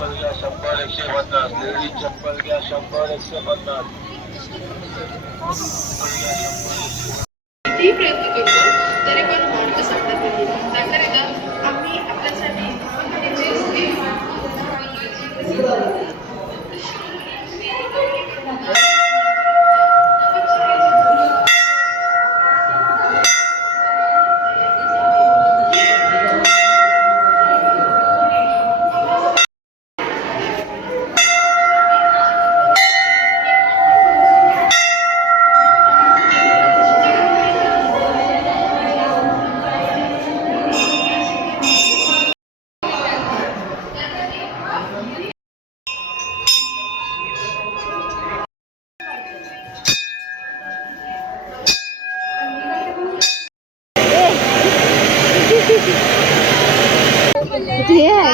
चप्पल घ्या 100 150, लेडीज चप्पल घ्या 100 150. किती प्रयत्न करतो तरी पण मार्ग सापडत नाही. त्याकरिता आम्ही आपल्यासाठी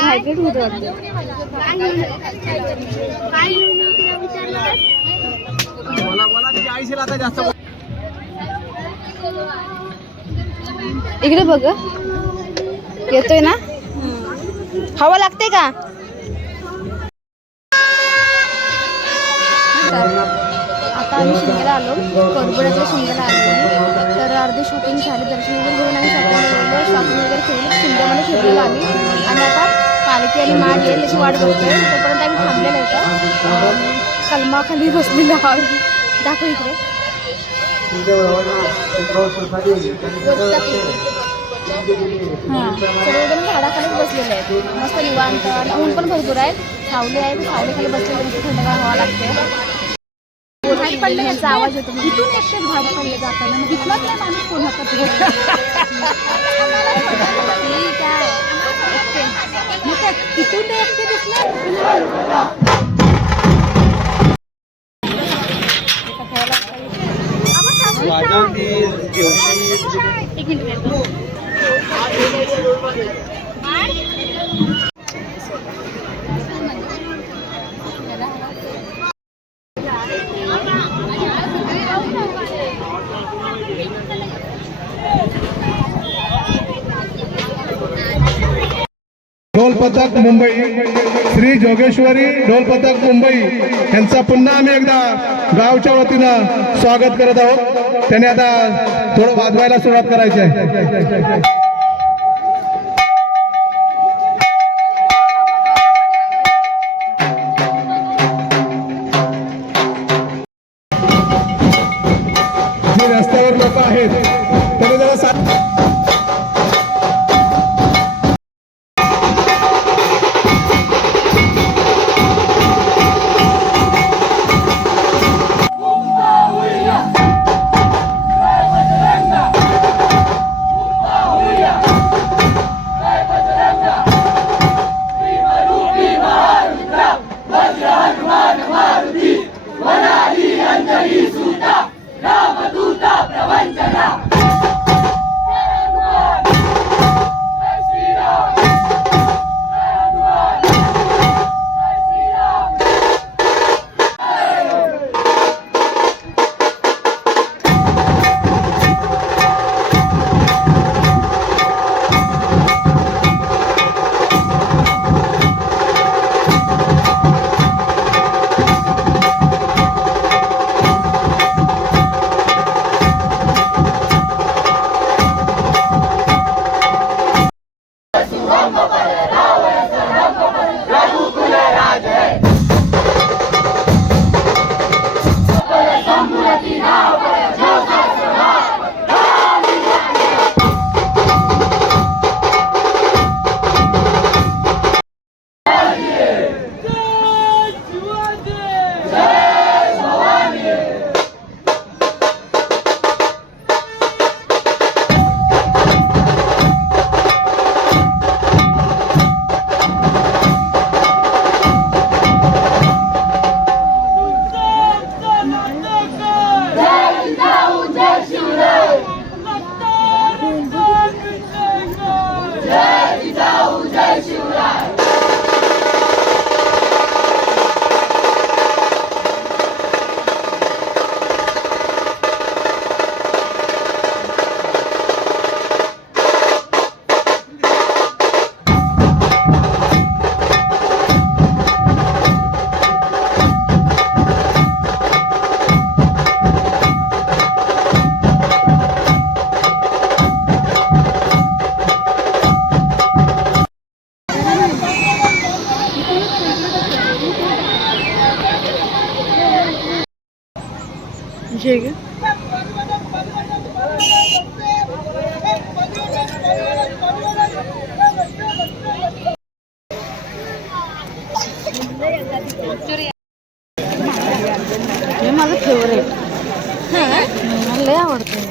हायब्रिड होत वाटतं. इकडे बघ येतोय ना. हवा लागते का. आता आम्ही शिंदेला आलो, करबुड्याच्या शिंदेला आलो. तर अर्धी शॉपिंग झाली, दर्शन वगैरे घेऊन आम्ही शॉपिंग वगैरे केली. शिंदेमध्ये फिरलेलो आम्ही आणि आता पालखी आणि माळ येईल त्याची वाट बघतोय. तोपर्यंत आम्ही थांबलेलो होतो, कलमाखाली बसलेलो आहोत. दाखव इकडे. हां, सर्वजण झाडाखालीच बसलेले आहेत, मस्त निवांत. आणि ऊन पण भरपूर आहे, सावली आहे, सावलीखाली बसलेले थंडगार हवा लागते. भाड पडले याचा आवाज येतो. इथून एकटेच भाड पडले जाताना दिसलंच नाही माणूस कोणाचा. ठीक आहे, इथून ते एकटे दिसले. एक मिनिट. ढोल पथक मुंबई, श्री जोगेश्वरी ढोल पथक मुंबई यांचा पुन्हा आम्ही एकदा गावच्या वतीनं स्वागत करत आहोत. त्याने आता थोडं वाजवायला सुरुवात करायची आहे. जे रस्त्यावर लोक आहेत त्यांनी जरा हे माझं फेवरेट मला लय आवडतं.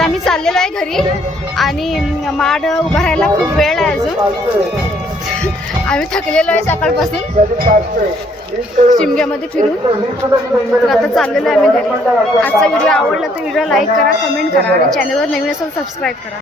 आम्ही चाललेलो आहे घरी आणि माड उभा राहायला खूप वेळ आहे अजून. आम्ही थकलेलो आहे सकाळपासून शिमग्यामध्ये फिरून. तर आता चाललेलो आहे आम्ही घरी. आजचा व्हिडिओ आवडला तर व्हिडिओ लाईक करा, कमेंट करा आणि चॅनलवर नवीन असेल सबस्क्राईब करा.